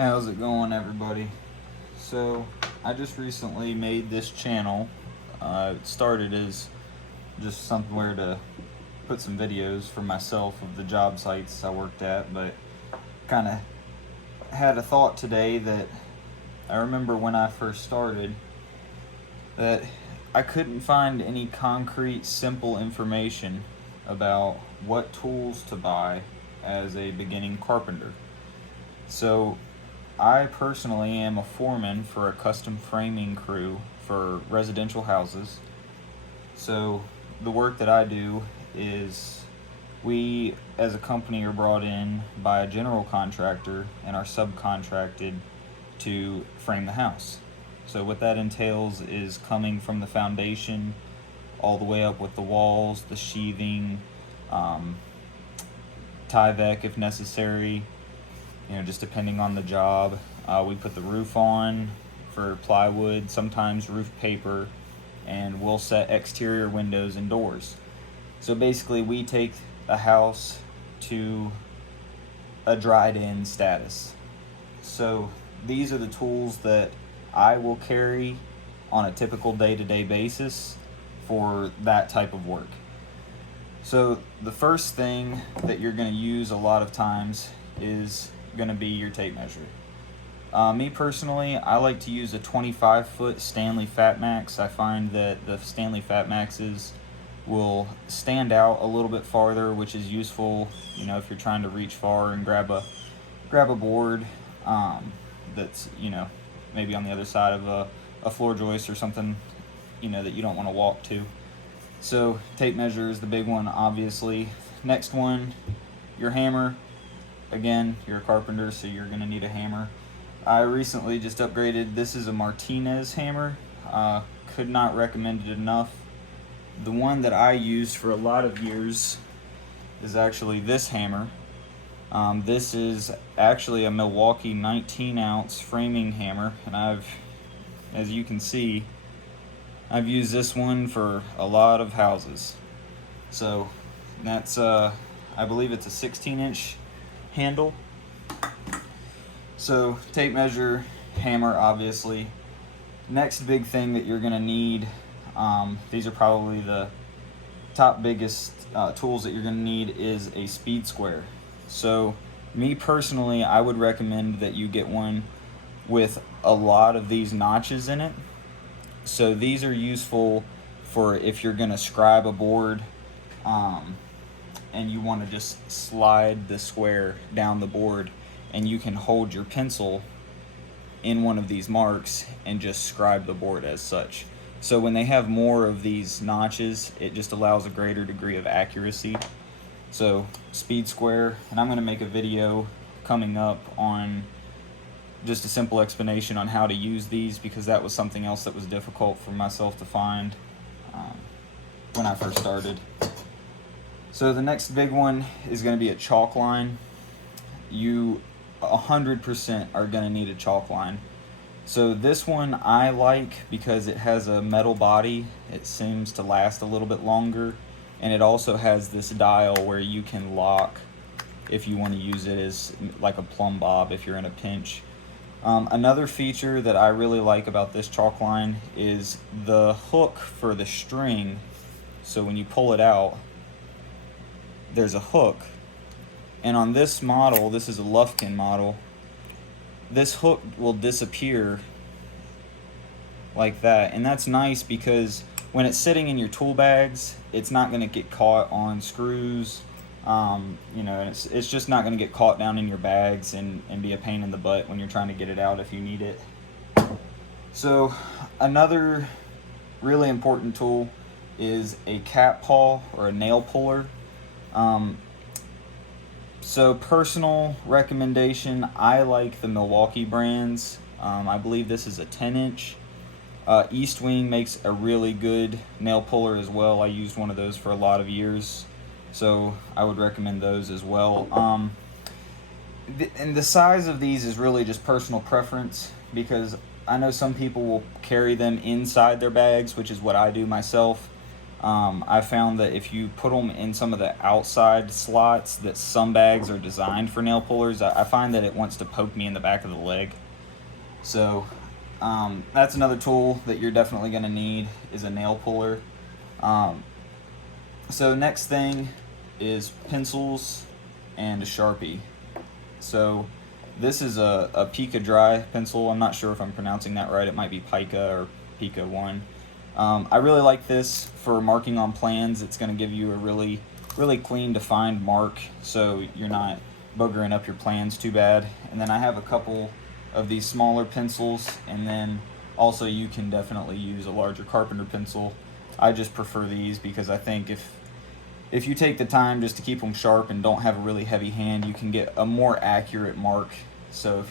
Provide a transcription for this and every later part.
How's it going, everybody? So I just recently made this channel. It started as just somewhere to put some videos for myself of the job sites I worked at, but kind of had a thought today that I remember when I first started that I couldn't find any concrete, simple information about what tools to buy as a beginning carpenter. So I personally am a foreman for a custom framing crew for residential houses. So the work that I do is we as a company are brought in by a general contractor and are subcontracted to frame the house. So what that entails is coming from the foundation all the way up with the walls, the sheathing, Tyvek if necessary, just depending on the job. We put the roof on for plywood, sometimes roof paper, and we'll set exterior windows and doors. So basically we take a house to a dried in status. So these are the tools that I will carry on a typical day-to-day basis for that type of work. So the first thing that you're going to use a lot of times is going to be your tape measure. Me personally, I like to use a 25-foot Stanley Fat Max. I find that the Stanley Fat Maxes will stand out a little bit farther, which is useful, if you're trying to reach far and grab a board that's maybe on the other side of a floor joist or something that you don't want to walk to. So tape measure is the big one, obviously. Next one, your hammer. Again, you're a carpenter, so you're going to need a hammer. I recently just upgraded. This is a Martinez hammer. Could not recommend it enough. The one that I used for a lot of years is actually this hammer. This is actually a Milwaukee 19-ounce framing hammer, and as you can see, I've used this one for a lot of houses. So that's, I believe it's a 16-inch handle. So tape measure, hammer, obviously. Next big thing that you're gonna need, these are probably the top biggest tools that you're gonna need, is a speed square. So me personally, I would recommend that you get one with a lot of these notches in it. So these are useful for if you're gonna scribe a board and you want to just slide the square down the board, and you can hold your pencil in one of these marks and just scribe the board as such. So when they have more of these notches, it just allows a greater degree of accuracy. So speed square, and I'm going to make a video coming up on just a simple explanation on how to use these, because that was something else that was difficult for myself to find when I first started. So the next big one is going to be a chalk line. You 100% are going to need a chalk line. So this one I like because it has a metal body. It seems to last a little bit longer, and it also has this dial where you can lock if you want to use it as like a plumb bob if you're in a pinch. Another feature that I really like about this chalk line is the hook for the string. So when you pull it out, there's a hook, and on this model, this is a Lufkin model, this hook will disappear like that, and that's nice because when it's sitting in your tool bags, it's not going to get caught on screws, and it's just not going to get caught down in your bags and be a pain in the butt when you're trying to get it out if you need it. So another really important tool is a cap paw or a nail puller. So personal recommendation, I like the Milwaukee brands. I believe this is a 10-inch. East Wing makes a really good nail puller as well. I used one of those for a lot of years, so I would recommend those as well. And the size of these is really just personal preference, because I know some people will carry them inside their bags, which is what I do myself. I found that if you put them in some of the outside slots that some bags are designed for nail pullers, I find that it wants to poke me in the back of the leg. So that's another tool that you're definitely going to need, is a nail puller. So next thing is pencils and a Sharpie. So this is a Pica Dry pencil. I'm not sure if I'm pronouncing that right. It might be Pica or Pica 1. I really like this for marking on plans. It's going to give you a really clean, defined mark, so you're not boogering up your plans too bad. And then I have a couple of these smaller pencils, and then also you can definitely use a larger carpenter pencil. I just prefer these because I think if you take the time just to keep them sharp and don't have a really heavy hand, you can get a more accurate mark. So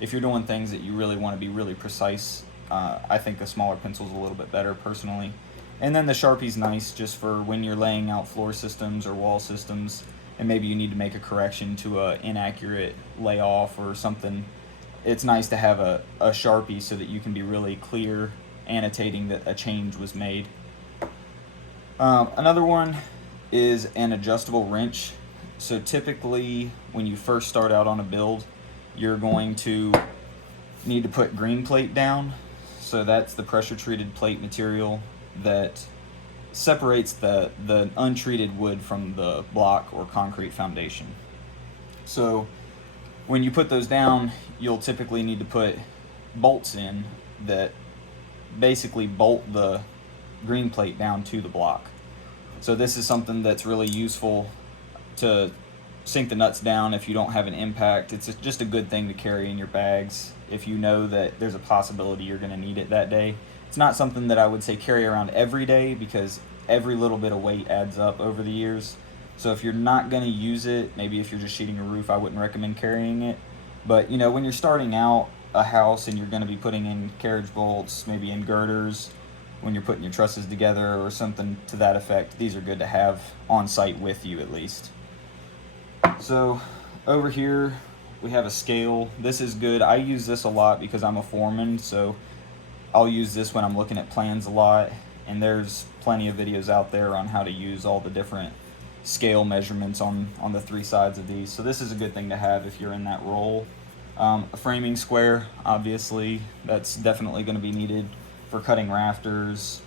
if you're doing things that you really want to be really precise, I think a smaller pencil is a little bit better personally. And then the Sharpie's nice just for when you're laying out floor systems or wall systems, and maybe you need to make a correction to an inaccurate layoff or something. It's nice to have a Sharpie so that you can be really clear annotating that a change was made. Another one is an adjustable wrench. So typically when you first start out on a build, you're going to need to put green plate down. So that's the pressure treated plate material that separates the untreated wood from the block or concrete foundation. So when you put those down, you'll typically need to put bolts in that basically bolt the green plate down to the block. So this is something that's really useful to sink the nuts down if you don't have an impact. It's just a good thing to carry in your bags if you know that there's a possibility you're going to need it that day. It's not something that I would say carry around every day because every little bit of weight adds up over the years. So if you're not going to use it, maybe if you're just sheeting a roof, I wouldn't recommend carrying it. But when you're starting out a house and you're going to be putting in carriage bolts, maybe in girders, when you're putting your trusses together or something to that effect, these are good to have on site with you at least. So over here we have a scale. This is good. I use this a lot because I'm a foreman, so I'll use this when I'm looking at plans a lot, and there's plenty of videos out there on how to use all the different scale measurements on the three sides of these. So this is a good thing to have if you're in that role. A framing square, obviously, that's definitely going to be needed for cutting rafters,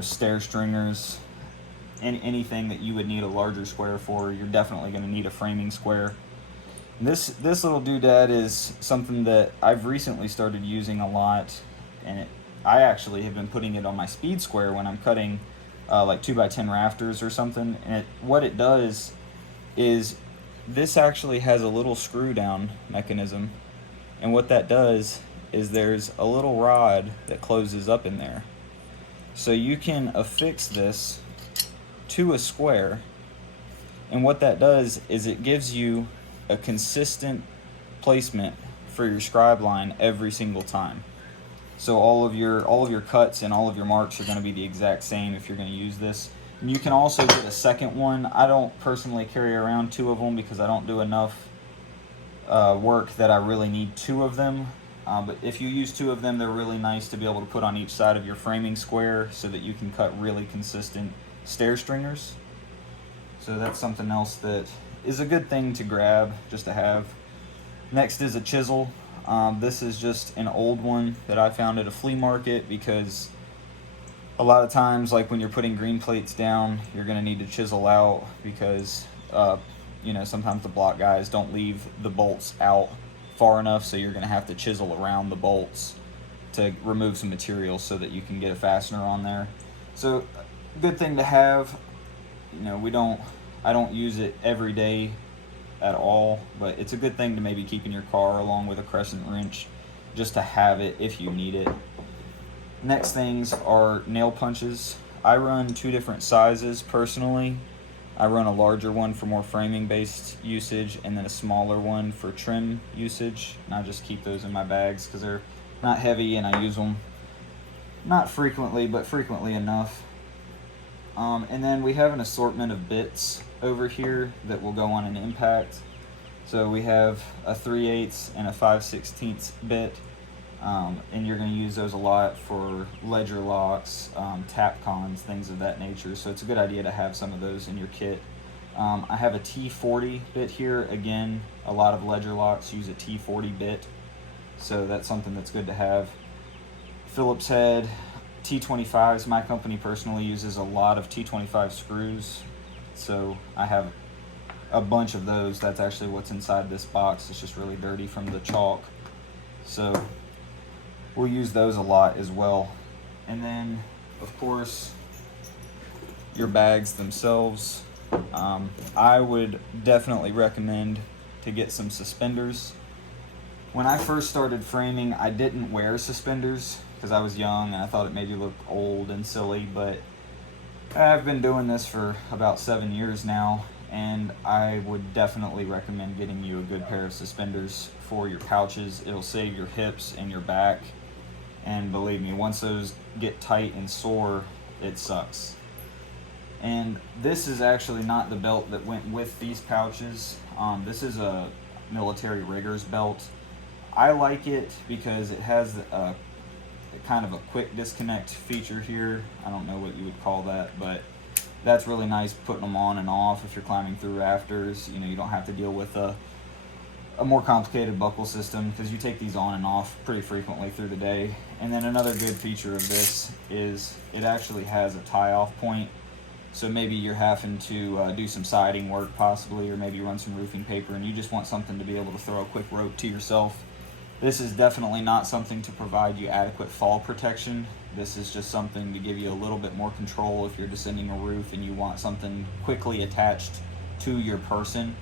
stair stringers, anything that you would need a larger square for, you're definitely going to need a framing square. And this little doodad is something that I've recently started using a lot, and I actually have been putting it on my speed square when I'm cutting like 2x10 rafters or something. And what it does is this actually has a little screw down mechanism, and what that does is there's a little rod that closes up in there. So you can affix this to a square, and what that does is it gives you a consistent placement for your scribe line every single time. So all of your cuts and all of your marks are going to be the exact same if you're going to use this. And you can also get a second one. I don't personally carry around two of them because I don't do enough work that I really need two of them. But if you use two of them, they're really nice to be able to put on each side of your framing square so that you can cut really consistent stair stringers. So that's something else that is a good thing to grab just to have. Next is a chisel. This is just an old one that I found at a flea market because a lot of times, like when you're putting green plates down, you're going to need to chisel out because sometimes the block guys don't leave the bolts out far enough, so you're going to have to chisel around the bolts to remove some material so that you can get a fastener on there. So good thing to have. I don't use it every day at all, but it's a good thing to maybe keep in your car along with a crescent wrench just to have it if you need it. Next things are nail punches. I run two different sizes personally. I run a larger one for more framing based usage and then a smaller one for trim usage, and I just keep those in my bags because they're not heavy and I use them not frequently, but frequently enough. And then we have an assortment of bits over here that will go on an impact. So we have a 3/8 and a 5/16 bit. and you're going to use those a lot for ledger locks, tap cons, things of that nature. So it's a good idea to have some of those in your kit. I have a T40 bit here. Again, a lot of ledger locks use a T40 bit, so that's something that's good to have. Phillips head, T25s. My company personally uses a lot of T25 screws, so I have a bunch of those. That's actually what's inside this box. It's just really dirty from the chalk, so we'll use those a lot as well. And then, of course, your bags themselves. I would definitely recommend to get some suspenders. When I first started framing, I didn't wear suspenders because I was young and I thought it made you look old and silly, but I've been doing this for about 7 years now, and I would definitely recommend getting you a good pair of suspenders for your pouches. It'll save your hips and your back, and believe me, once those get tight and sore, it sucks. And this is actually not the belt that went with these pouches. This is a military riggers belt. I like it because it has a kind of a quick disconnect feature here. I don't know what you would call that, but that's really nice putting them on and off if you're climbing through rafters. You know, you don't have to deal with a more complicated buckle system because you take these on and off pretty frequently through the day. And then another good feature of this is it actually has a tie-off point. So maybe you're having to do some siding work possibly, or maybe you run some roofing paper and you just want something to be able to throw a quick rope to yourself. This is definitely not something to provide you adequate fall protection. This is just something to give you a little bit more control if you're descending a roof and you want something quickly attached to your person.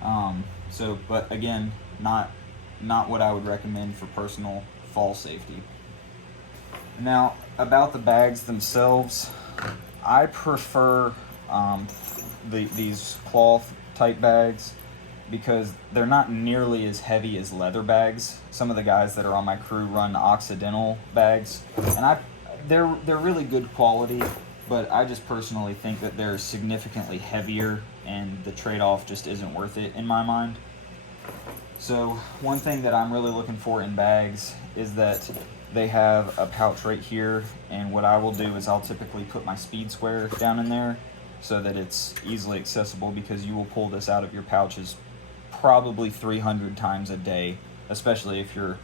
But again, not what I would recommend for personal fall safety. Now, about the bags themselves, I prefer these cloth type bags because they're not nearly as heavy as leather bags. Some of the guys that are on my crew run Occidental bags, and they're really good quality, but I just personally think that they're significantly heavier, and the trade-off just isn't worth it in my mind. So one thing that I'm really looking for in bags is that they have a pouch right here, and what I will do is I'll typically put my speed square down in there so that it's easily accessible, because you will pull this out of your pouches probably 300 times a day, especially if you're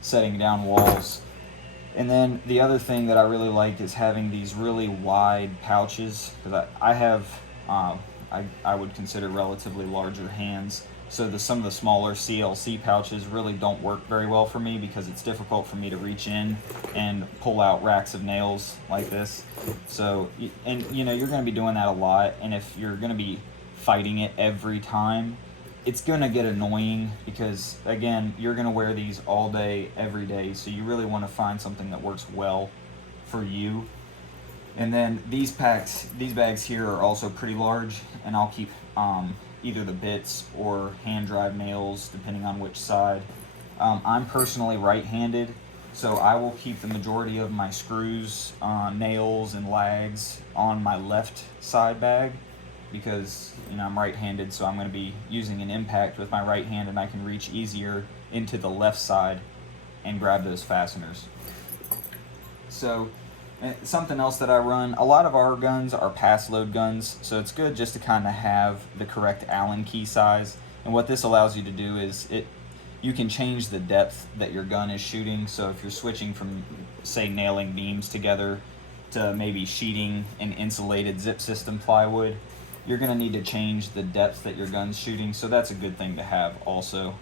setting down walls. And then the other thing that I really like is having these really wide pouches, because I have I would consider relatively larger hands. So some of the smaller CLC pouches really don't work very well for me because it's difficult for me to reach in and pull out racks of nails like this. So, and you know, you're going to be doing that a lot, and if you're going to be fighting it every time, it's going to get annoying because, again, you're going to wear these all day, every day, so you really want to find something that works well for you. And then these bags here are also pretty large, and I'll keep either the bits or hand drive nails depending on which side. I'm personally right-handed, so I will keep the majority of my screws, nails, and lags on my left side bag because, you know, I'm right-handed, so I'm going to be using an impact with my right hand, and I can reach easier into the left side and grab those fasteners. So something else that I run, a lot of our guns are pass load guns, so it's good just to kind of have the correct Allen key size. And what this allows you to do is you can change the depth that your gun is shooting. So if you're switching from, say, nailing beams together to maybe sheeting an insulated zip system plywood, you're going to need to change the depth that your gun's shooting, so that's a good thing to have also.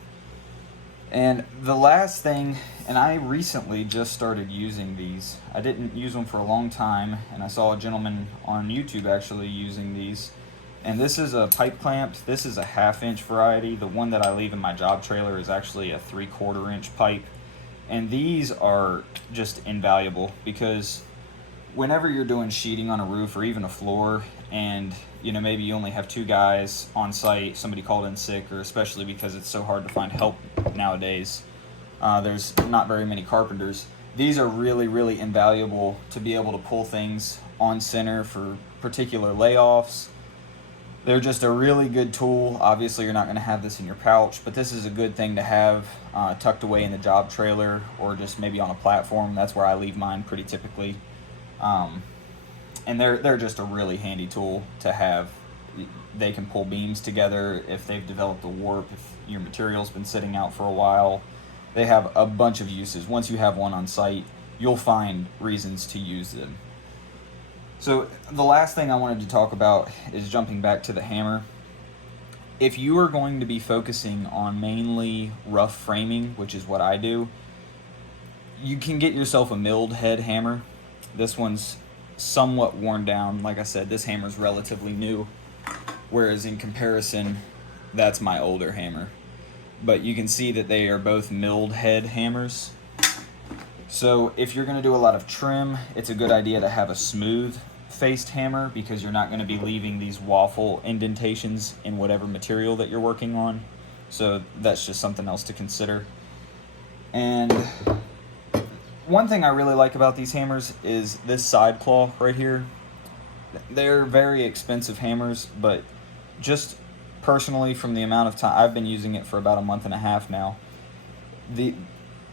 And the last thing, and I recently just started using these. I didn't use them for a long time, and I saw a gentleman on YouTube actually using these. And this is a pipe clamp. This is a 1/2 inch variety. The one that I leave in my job trailer is actually a 3/4 inch pipe. And these are just invaluable because whenever you're doing sheeting on a roof or even a floor, and you know, maybe you only have 2 guys on site, somebody called in sick, or especially because it's so hard to find help nowadays, there's not very many carpenters. These are really, really invaluable to be able to pull things on center for particular layoffs, They're just a really good tool. Obviously, you're not going to have this in your pouch, but this is a good thing to have tucked away in the job trailer or just maybe on a platform. That's where I leave mine pretty typically. And they're just a really handy tool to have. They can pull beams together if they've developed a warp, if your material's been sitting out for a while. They have a bunch of uses. Once you have one on site, you'll find reasons to use them. So the last thing I wanted to talk about is jumping back to the hammer. If you are going to be focusing on mainly rough framing, which is what I do, you can get yourself a milled head hammer. This one's somewhat worn down. Like I said, this hammer's relatively new, whereas in comparison, that's my older hammer. But you can see that they are both milled head hammers. So if you're going to do a lot of trim, it's a good idea to have a smooth faced hammer because you're not going to be leaving these waffle indentations in whatever material that you're working on. So that's just something else to consider. And one thing I really like about these hammers is this side claw right here. They're very expensive hammers, but just personally from the amount of time I've been using it for about a month and a half now,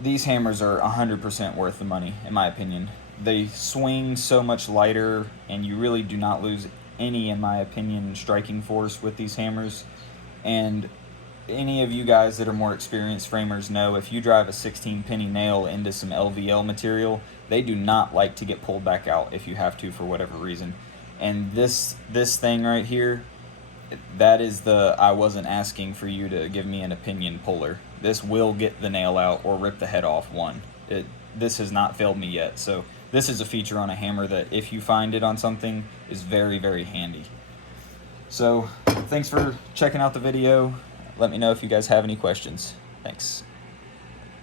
these hammers are 100% worth the money in my opinion. They swing so much lighter and you really do not lose any, in my opinion, striking force with these hammers. And any of you guys that are more experienced framers know if you drive a 16 penny nail into some LVL material, they do not like to get pulled back out if you have to for whatever reason. And this thing right here, that is the I wasn't asking for you to give me an opinion puller. This will get the nail out or rip the head off one. This has not failed me yet. So this is a feature on a hammer that if you find it on something is very, very handy. So thanks for checking out the video. Let me know if you guys have any questions. Thanks.